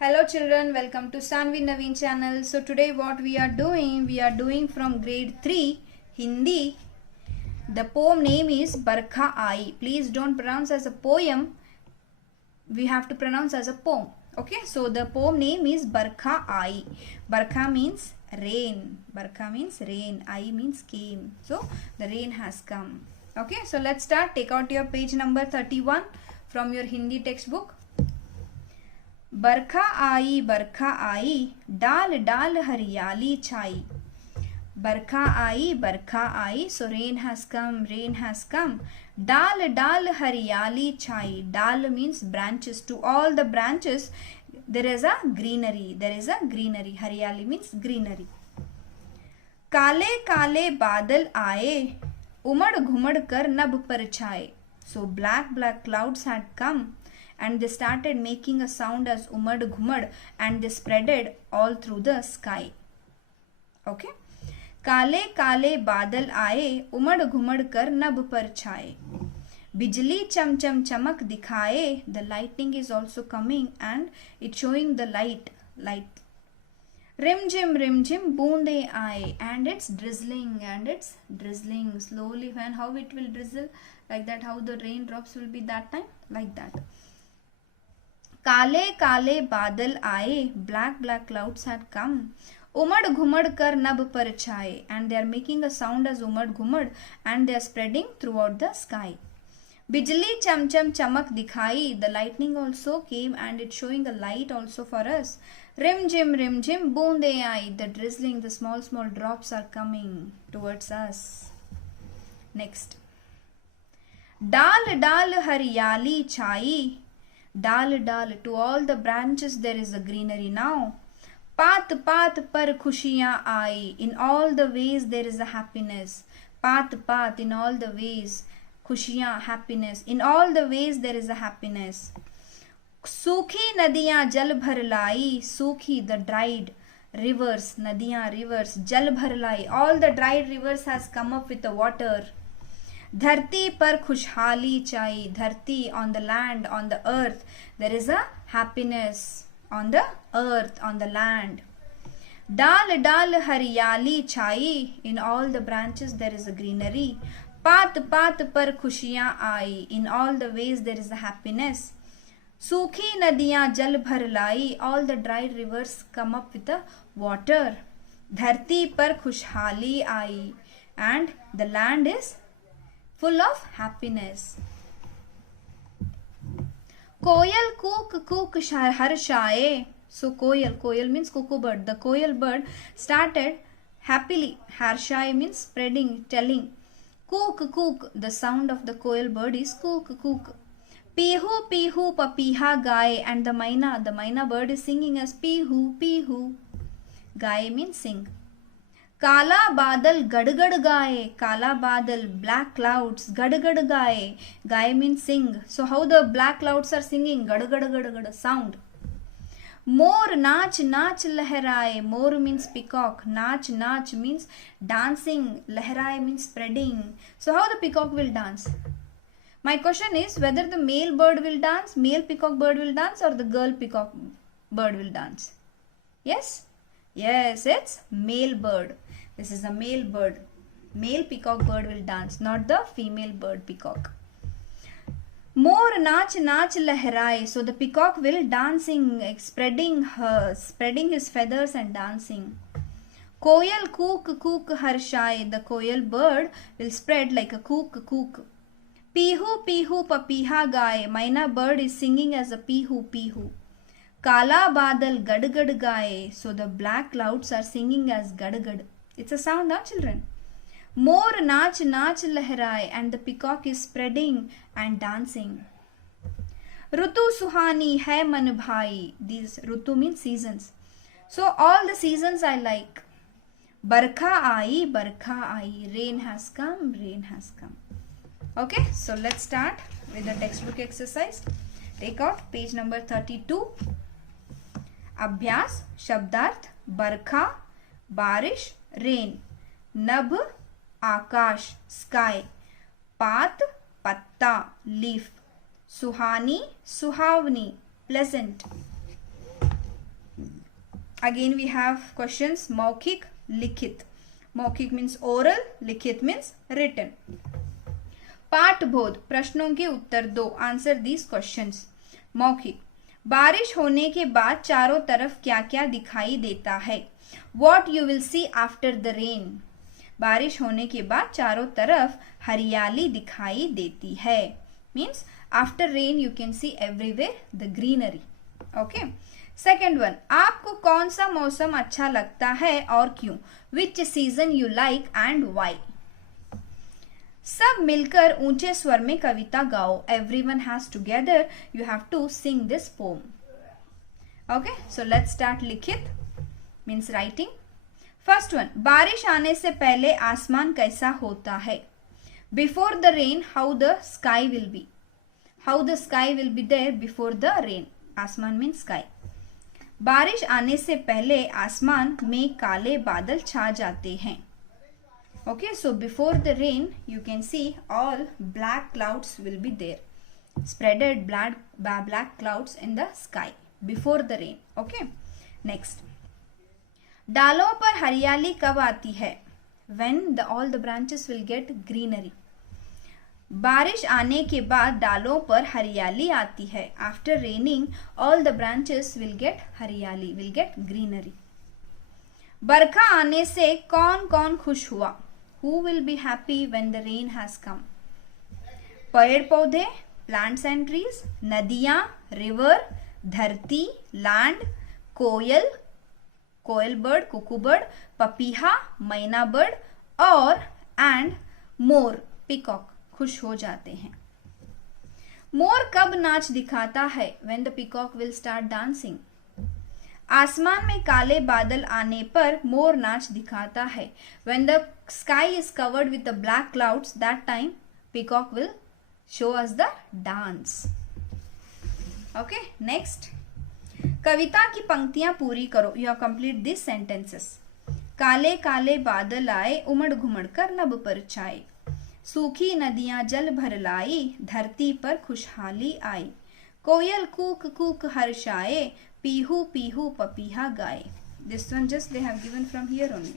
Hello children, welcome to Sanvi Naveen channel. So today what we are doing from grade 3 Hindi. The poem name is Barkha Aayi. Please don't pronounce as a poem. We have to pronounce as a poem. Okay, so the poem name is Barkha Aayi. Barkha means rain. Barkha means rain. Aayi means came. So the rain has come. Okay, so let's start. Take out your page number 31 from your Hindi textbook. बरखा आई डाल डाल हरियाली छाई. बरखा आई so rain has come. डाल डाल हरियाली छाई. डाल means branches. To all the branches there is a greenery. हरियाली means greenery. काले काले बादल आए उमड़ घुमड़ कर नभ पर छाए. So black clouds had come and they started making a sound as umad ghumad and they spreaded all through the sky. Okay. काले काले बादल आए उमड़ घुमड़ कर नभ पर छाए. बिजली चमचम चमक दिखाए. The lightning is also coming and it's showing the light. Rim boonde aaye and it's drizzling slowly. When how it will drizzle like that, how the raindrops will be that time like that. काले काले बादल आए. Black clouds had come. उमड़ घुमड़ कर नभ पर छाए and they are making a sound as उमड़ घुमड़ and they are spreading throughout the sky. बिजली चमचम चमक दिखाई. The lightning also came and it's showing a light also for us. Rim jim बूंदे आई. The drizzling, the small drops are coming towards us. Next. डाल डाल हरियाली छाई. डाल to all the branches there is a greenery now. पात पर खुशियां आई. In all the ways there is a happiness. पात in all the ways. खुशियां happiness. In all the ways there is a happiness. सूखी नदियां जल भर लाई. सूखी the dried rivers. नदियां rivers. जल भर लाई. All the dried rivers has come up with the water. धरती पर खुशहाली छाई. धरती on the land, on the earth there is a happiness. On the earth, on the land. डाल डाल हरियाली छाई. In all the branches there is a greenery. पात पर खुशियां आई. In all the ways there is a happiness. सूखी नदियां जल भर लाई. All the dried rivers come up with the water. धरती पर खुशहाली आई and the land is full of happiness. कोयल कूक हर्षाए. So coil means cuckoo bird. The coil bird started happily. Harshaye means spreading, telling. Cook. The sound of the coil bird is cook. Pihu papiha gaye and the maina bird is singing as pihu. Gaye means sing. काला बादल गड़गड़ गाए. काला बादल black clouds गड़गड़ गाए. गाए means sing. So how the black clouds are singing? गड़गड़ sound. मोर नाच लहराए. मोर means peacock. नाच means dancing. लहराए means spreading. So how the peacock will dance? My question is whether the male peacock bird will dance or the girl peacock bird will dance. Yes, it's male bird. This is a male bird. Male peacock bird will dance, not the female bird peacock. More naach lehraye. So the peacock will dancing, spreading his feathers and dancing. Koyal cook harshaye. The koyal bird will spread like a cook. Pihu papiha gaye. Maina bird is singing as a pihu. Kala badal gad gaye. So the black clouds are singing as gad. It's a sound, huh, children? More naach lehraye and the peacock is spreading and dancing. Rutu suhani hai man bhai. These rutu means seasons. So all the seasons I like. Barkha aayi. Rain has come. Okay, so let's start with the textbook exercise. Take out page number 32. Abhyas, Shabdarth, Barkha, Barish, rain. Nabh, Akash, sky. Paat, Patta, leaf. Suhani, Suhavni, pleasant. Again we have questions. मौखिक, लिखित. मौखिक means oral, लिखित means written. पाठबोध, प्रश्नों के उत्तर दो. Answer these questions. मौखिक, बारिश होने के बाद चारों तरफ क्या क्या दिखाई देता है? What you will see after the rain. बारिश होने के बाद चारों तरफ हरियाली दिखाई देती है. Means after rain you can see everywhere the greenery. Okay. Second one, आपको कौन सा मौसम अच्छा लगता है और क्यों? Which season you like and why? सब मिलकर ऊंचे स्वर में कविता गाओ. Everyone has together you have to sing this poem. Okay, so let's start. लिखित means writing. First one, बारिश आने से पहले आसमान कैसा होता है? Before the rain, how the sky will be. How the sky will be there before the rain. आसमान means sky. बारिश आने से पहले आसमान में काले बादल छा जाते हैं. Okay, so before the rain you can see all black clouds will be there, spreaded black clouds in the sky before the rain. Okay, next, डालों पर हरियाली कब आती है? When all the branches will get greenery. बारिश आने के बाद डालों पर हरियाली आती है. After raining all the branches will get हरियाली, will get greenery. बरखा आने से कौन कौन खुश हुआ? Who will be happy when the rain has come? पेड़ पौधे, plants and trees, नदियां, river, धरती, land, कोयल, कोयल बर्ड, कुकू बर्ड, पपीहा, मैना बर्ड और and मोर, पिकॉक खुश हो जाते हैं. मोर कब नाच दिखाता है? When the peacock will start dancing. आसमान में काले बादल आने पर मोर नाच दिखाता है. When the sky is covered with the black clouds, that time peacock will show us the dance. Okay, next. कविता की पंक्तियां पूरी करो. You have complete these sentences. काले काले बादल आए, उमड़ घुमड़ कर लब पर छाए. सूखी नदियां जल भर लाई, धरती पर खुशहाली आई. कोयल कूक कूक हर्षाए, पीहू पीहू पपीहा गाए. This one just they have given from here only.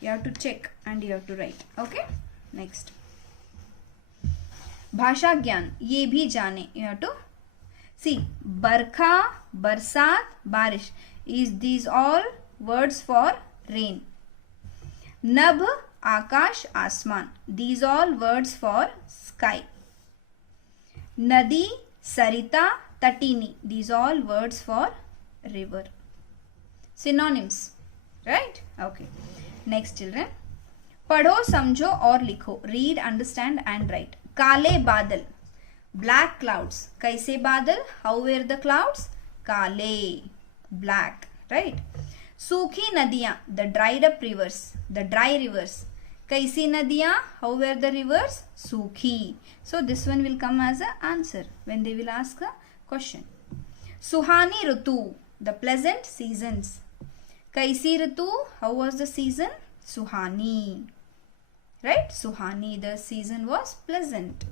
You have to check and you have to write. Okay, next. भाषा ज्ञान, ये भी जाने. You have to see. बरखा, बरसात, बारिश is these all words for rain. नभ, आकाश, आसमान, these all words for sky. नदी, सरिता, तटीनी, these all words for river. Synonyms, right? Okay. Next children, पढ़ो, समझो और लिखो. Read, understand and write. काले बादल, black clouds. कैसे बादल? How were the clouds? काले, black, right? सूखी नदियां, the dried up rivers, the dry rivers. कैसी नदियां? How were the rivers? सूखी. So this one will come as an answer when they will ask a question. Suhani Ritu, the pleasant seasons. कैसी ऋतु? How was the season? Suhani, right? Suhani, the season was pleasant.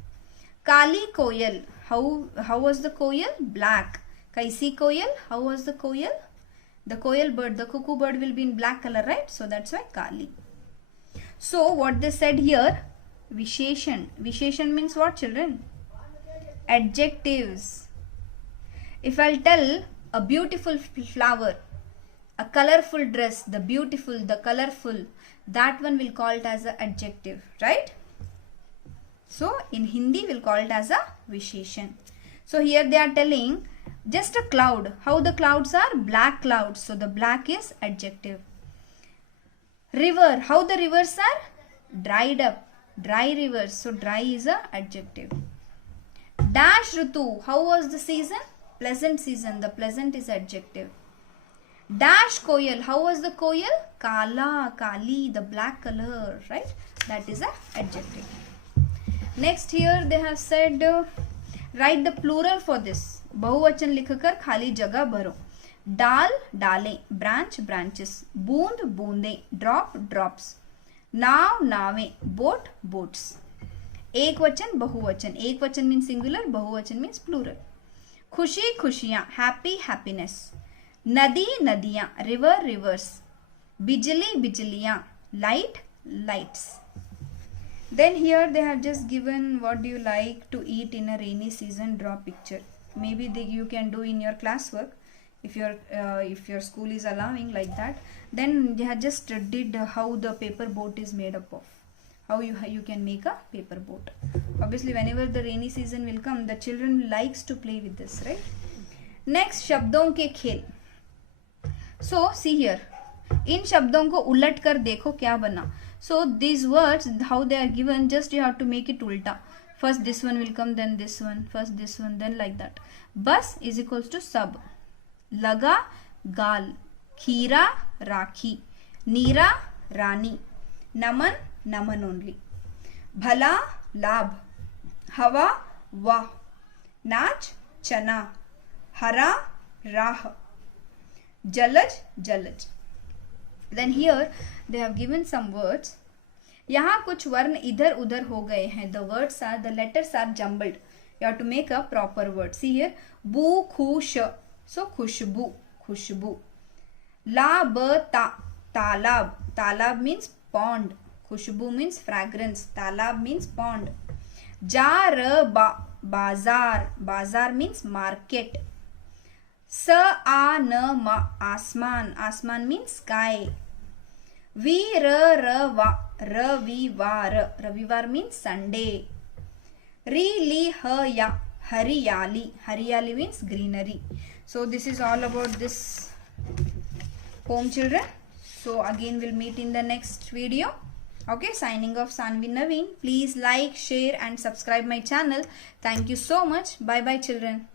Kali coil, how was the coil? Black. कैसी कोयल? How was the coil? The coil bird, the cuckoo bird will be in black color, right? So that's why Kali. So what they said here, विशेषण. विशेषण means what, children? Adjectives. If I'll tell a beautiful flower, a colorful dress, the beautiful, the colorful, that one will call it as an adjective, right? So in Hindi we'll call it as a visheshan. So here they are telling just a cloud. How the clouds are? Black clouds. So the black is adjective. River. How the rivers are? Dried up. Dry rivers. So dry is a adjective. Dash Ritu. How was the season? Pleasant season. The pleasant is adjective. Dash Koyal. How was the Koyal? Kala, Kali, the black color, right? That is a adjective. Next here they have said write the plural for this. बहुवचन लिखकर खाली जगह भरो. डाल, डालें. Branch, branches. बूंद, बूंदें. Drop, drops. नाव, नावें. Boat, boats. एक वचन, बहुवचन. एक वचन means singular, बहुवचन means plural. खुशी, खुशियां. Happy, happiness. नदी नदियां, river rivers. बिजली बिजलियां, light lights. Then here they have just given what do you like to eat in a rainy season, draw picture. Maybe you can do in your classwork if your school is allowing like that. Then they have just did how the paper boat is made up of, how you can make a paper boat. Obviously whenever the rainy season will come, the children likes to play with this, right? Next, शब्दों के खेल. So see here, इन शब्दों को उलट कर देखो क्या बना. So these words, how they are given, just you have to make it ulta. First this one will come, then this one, first this one, then like that. Bus is equals to sab. Laga gal. Khira rakhi. Neera rani. Naman naman only. Bhala labh. Hawa wah. Nach chana. Hara rah. Jalaj jalaj. Then here they have given some words. यहाँ कुछ वर्ण इधर उधर हो गए हैं. The words are, the letters are jumbled. You have to make a proper word. See here, बू खू श, so खुशबू, खुशबू. ला ब ता, तालाब. तालाब means pond. खुशबू means fragrance. तालाब means pond. जा र बा, बाजार. बाजार means market. स आ न म, आसमान. आसमान means sky. वी र र वा, रविवार. रविवार means Sunday. री ली ह या, हरियाली. हरियाली means greenery. So this is all about this poem, children. So again we'll meet in the next video. Okay, signing off, Sanvi Naveen. Please like, share and subscribe my channel. Thank you so much. Bye bye, children.